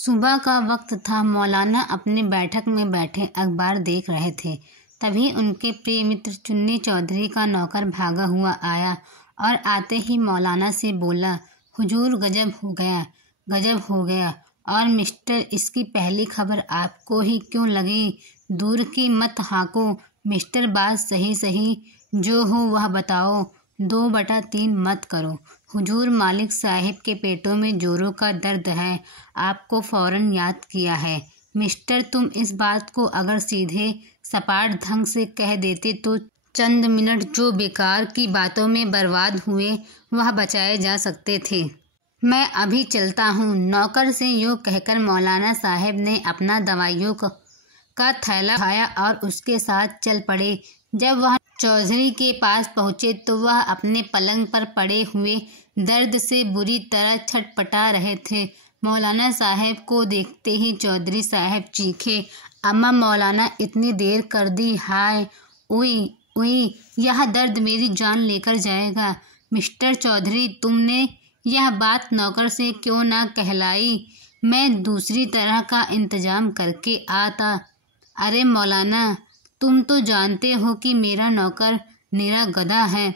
सुबह का वक्त था। मौलाना अपने बैठक में बैठे अखबार देख रहे थे। तभी उनके प्रिय मित्र चुन्नी चौधरी का नौकर भागा हुआ आया और आते ही मौलाना से बोला, हुजूर गजब हो गया, गजब हो गया। और मिस्टर, इसकी पहली खबर आपको ही क्यों लगी? दूर की मत हाको मिस्टर, बात सही सही जो हो वह बताओ, 2/3 मत करो। हुजूर, मालिक साहिब के पेटों में जोरों का दर्द है, आपको फौरन याद किया है। मिस्टर, तुम इस बात को अगर सीधे सपाट ढंग से कह देते तो चंद मिनट जो बेकार की बातों में बर्बाद हुए वह बचाए जा सकते थे। मैं अभी चलता हूँ। नौकर से यूँ कहकर मौलाना साहब ने अपना दवाइयों का थैला उठाया और उसके साथ चल पड़े। जब वह चौधरी के पास पहुँचे तो वह अपने पलंग पर पड़े हुए दर्द से बुरी तरह छटपटा रहे थे। मौलाना साहब को देखते ही चौधरी साहब चीखे, अम्मा मौलाना, इतनी देर कर दी, हाय उई उई, यह दर्द मेरी जान लेकर जाएगा। मिस्टर चौधरी, तुमने यह बात नौकर से क्यों ना कहलाई? मैं दूसरी तरह का इंतजाम करके आता। अरे मौलाना, तुम तो जानते हो कि मेरा नौकर निरा गधा है,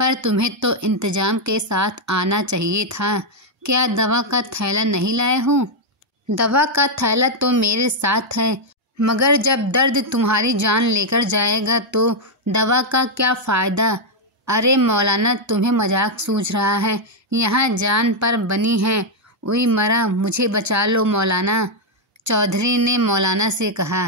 पर तुम्हें तो इंतजाम के साथ आना चाहिए था। क्या दवा का थैला नहीं लाए हो? दवा का थैला तो मेरे साथ है, मगर जब दर्द तुम्हारी जान लेकर जाएगा तो दवा का क्या फ़ायदा? अरे मौलाना, तुम्हें मजाक सूझ रहा है, यहाँ जान पर बनी है। उई मरा, मुझे बचा लो मौलाना, चौधरी ने मौलाना से कहा।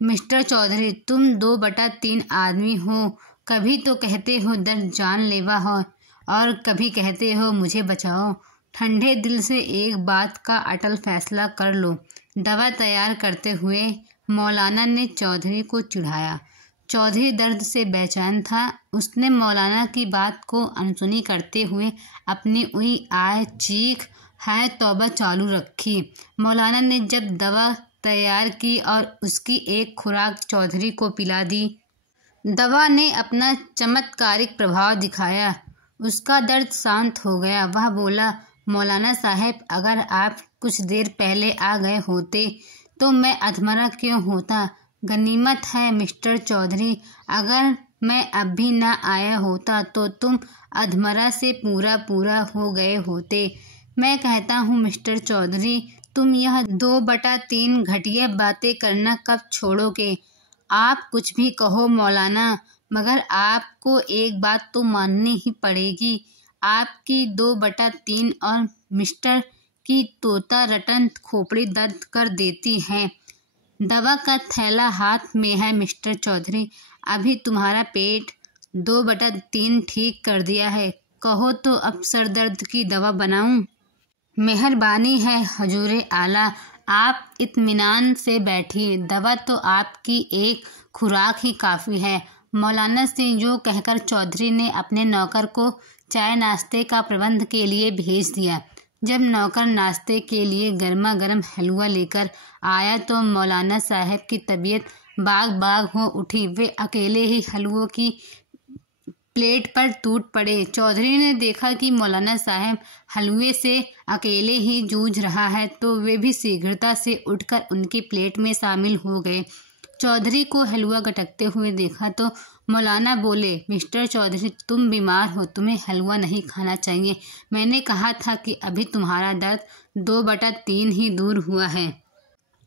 मिस्टर चौधरी, तुम 2/3 आदमी हो। कभी तो कहते हो दर्द जानलेवा हो और कभी कहते हो मुझे बचाओ। ठंडे दिल से एक बात का अटल फैसला कर लो। दवा तैयार करते हुए मौलाना ने चौधरी को चिढ़ाया। चौधरी दर्द से बेचैन था। उसने मौलाना की बात को अनसुनी करते हुए अपनी उई आय चीख हाय तौबा चालू रखी। मौलाना ने जब दवा तैयार की और उसकी एक खुराक चौधरी को पिला दी, दवा ने अपना चमत्कारिक प्रभाव दिखाया। उसका दर्द शांत हो गया। वह बोला, मौलाना साहब, अगर आप कुछ देर पहले आ गए होते तो मैं अधमरा क्यों होता? गनीमत है मिस्टर चौधरी, अगर मैं अब भी ना आया होता तो तुम अधमरा से पूरा हो गए होते। मैं कहता हूँ मिस्टर चौधरी, तुम यह 2/3 घटिया बातें करना कब छोड़ोगे? आप कुछ भी कहो मौलाना, मगर आपको एक बात तो माननी ही पड़ेगी। आपकी 2/3 और मिस्टर की तोता रटन खोपड़ी दर्द कर देती है। दवा का थैला हाथ में है मिस्टर चौधरी, अभी तुम्हारा पेट 2/3 ठीक कर दिया है। कहो तो अब सर दर्द की दवा बनाऊं? मेहरबानी है हजूरे आला, आप इत्मीनान से बैठिए, दवा तो आपकी एक खुराक ही काफ़ी है। मौलाना से यूँ कहकर चौधरी ने अपने नौकर को चाय नाश्ते का प्रबंध के लिए भेज दिया। जब नौकर नाश्ते के लिए गर्मा गर्म हलवा लेकर आया तो मौलाना साहब की तबीयत बाग बाग हो उठी। वे अकेले ही हलवों की प्लेट पर टूट पड़े। चौधरी ने देखा कि मौलाना साहब हलवे से अकेले ही जूझ रहा है तो वे भी शीघ्रता से उठकर उनकी प्लेट में शामिल हो गए। चौधरी को हलवा गटकते हुए देखा तो मौलाना बोले, मिस्टर चौधरी, तुम बीमार हो, तुम्हें हलवा नहीं खाना चाहिए। मैंने कहा था कि अभी तुम्हारा दर्द 2/3 ही दूर हुआ है।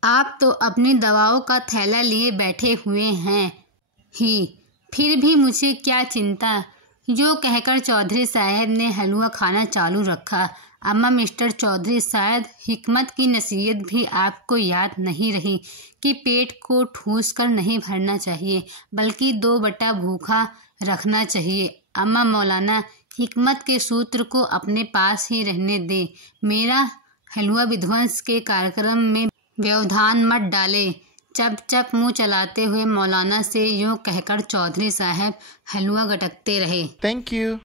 आप तो अपनी दवाओं का थैला लिए बैठे हुए हैं ही, फिर भी मुझे क्या चिंता? जो कहकर चौधरी साहब ने हलवा खाना चालू रखा। अम्मा मिस्टर चौधरी, शायद हिकमत की नसीहत भी आपको याद नहीं रही कि पेट को ठूस कर नहीं भरना चाहिए, बल्कि 2 भूखा रखना चाहिए। अम्मा मौलाना, हिकमत के सूत्र को अपने पास ही रहने दे। मेरा हलवा विध्वंस के कार्यक्रम में व्यवधान मत डाले। चप चप मुँह चलाते हुए मौलाना से यूँ कहकर चौधरी साहब हलवा गटकते रहे। Thank you.